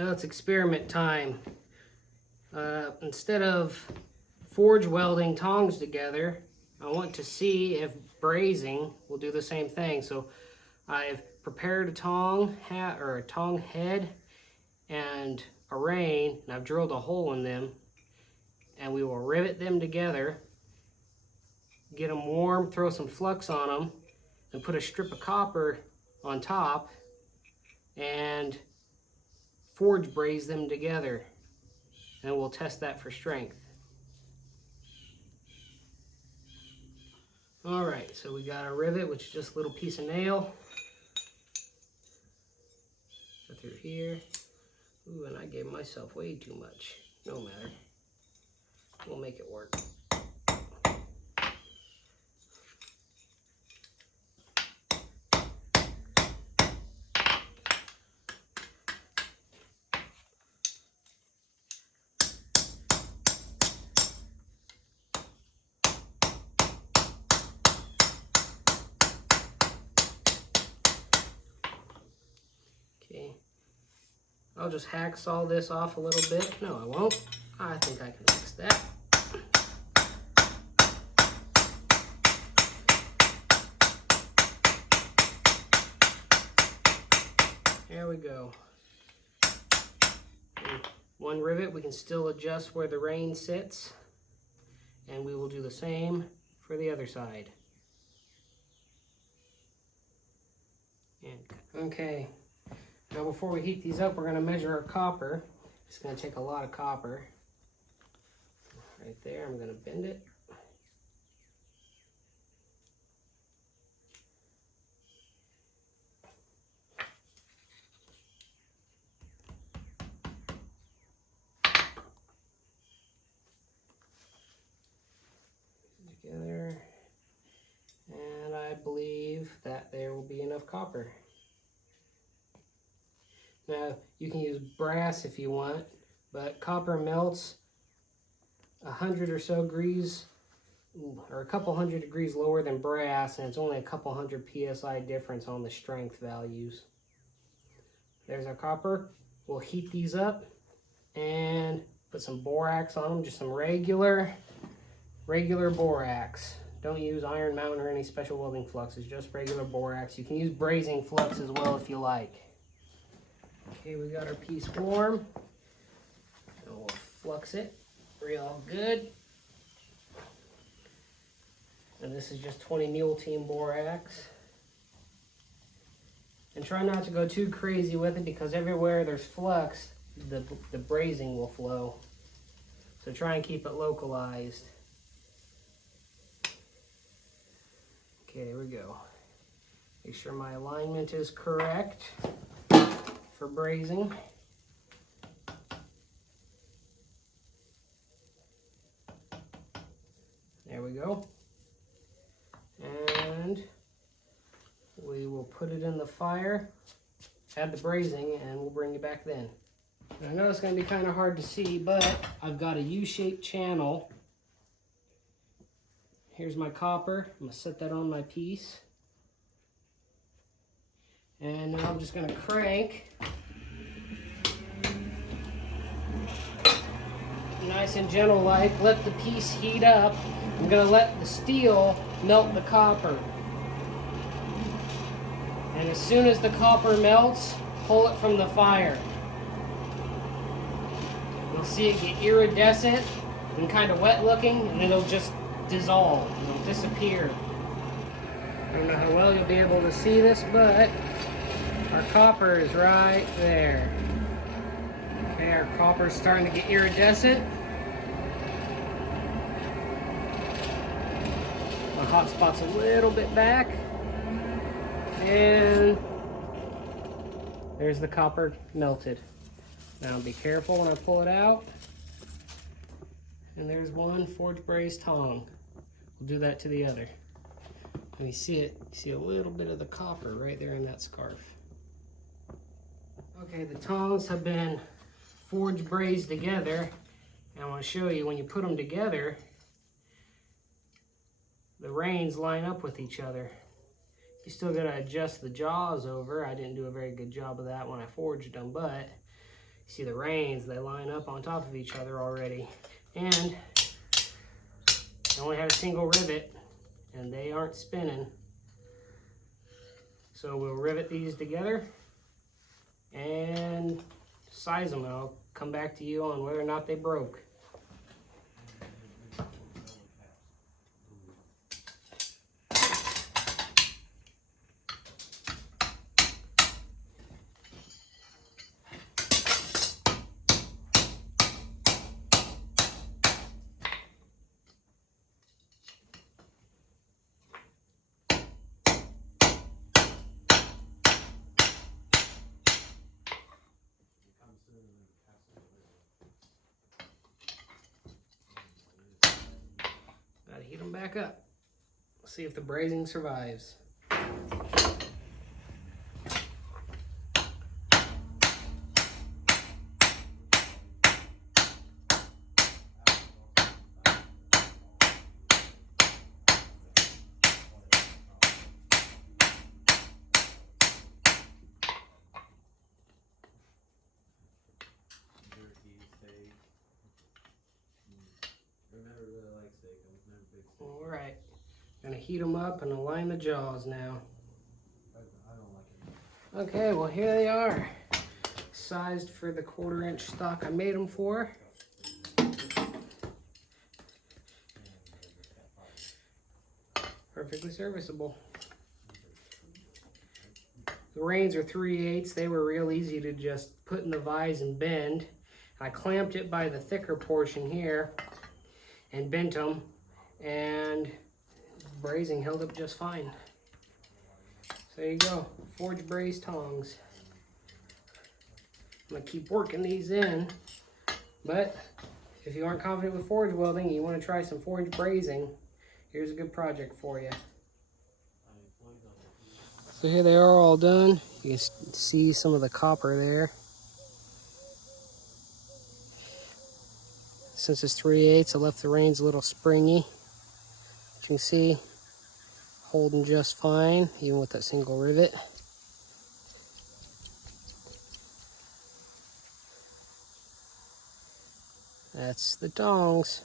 Now it's experiment time. Instead of forge welding tongs together, I want to see if brazing will do the same thing. So I've prepared a tong head and a rein, and I've drilled a hole in them, and we will rivet them together, get them warm, throw some flux on them, and put a strip of copper on top and forge braze them together, and we'll test that for strength. Alright, so we got a rivet, which is just a little piece of nail. Go through here. Ooh, and I gave myself way too much. No matter. We'll make it work. Okay, I'll just hacksaw this off a little bit. No, I won't. I think I can fix that. There we go. And one rivet, we can still adjust where the rein sits, and we will do the same for the other side. Okay. Now before we heat these up, we're going to measure our copper. It's going to take a lot of copper. Right there, I'm going to bend it. Together. And I believe that there will be enough copper. Now, you can use brass if you want, but copper melts 100 or so degrees, or a couple hundred degrees lower than brass, and it's only a couple hundred PSI difference on the strength values. There's our copper. We'll heat these up and put some borax on them, just some regular borax. Don't use Iron Mountain or any special welding fluxes, just regular borax. You can use brazing flux as well if you like. Okay, we got our piece warm, and we'll flux it real good. And this is just 20 mule team borax. And try not to go too crazy with it, because everywhere there's flux, the brazing will flow. So try and keep it localized. Okay, there we go. Make sure my alignment is correct for brazing. There we go. And we will put it in the fire, add the brazing, and we'll bring you back then. I know it's going to be kind of hard to see, but I've got a U-shaped channel. Here's my copper. I'm going to set that on my piece. And now I'm just going to crank. Nice and gentle like, let the piece heat up. I'm going to let the steel melt the copper. And as soon as the copper melts, pull it from the fire. You'll see it get iridescent and kind of wet looking, and it'll just dissolve. It'll disappear. I don't know how well you'll be able to see this, but our copper is right there. Okay, our copper is starting to get iridescent. The hot spot's a little bit back. And there's the copper melted. Now be careful when I pull it out. And there's one forge brazed tong. We'll do that to the other. And you see it, you see a little bit of the copper right there in that scarf. Okay, the tongs have been forge brazed together. And I want to show you, when you put them together, the reins line up with each other. You still got to adjust the jaws over. I didn't do a very good job of that when I forged them, but you See the reins, they line up on top of each other already. And I only had a single rivet, and they aren't spinning. So we'll rivet these together and size them, and I'll come back to you on whether or not they broke. Gotta heat them back up. See if the brazing survives. All right, gonna heat them up and align the jaws now. Okay, well here they are, sized for the 1/4 inch stock I made them for. Perfectly serviceable. The reins are 3/8. They were real easy to just put in the vise and bend. I clamped it by the thicker portion here and bent them, and brazing held up just fine. So there you go, forge brazed tongs. I'm gonna keep working these in, but if you aren't confident with forge welding and you want to try some forge brazing, here's a good project for you. So here they are all done. You can see some of the copper there. Since it's 3/8, I left the reins a little springy. As you can see, holding just fine, even with that single rivet. That's the tongs.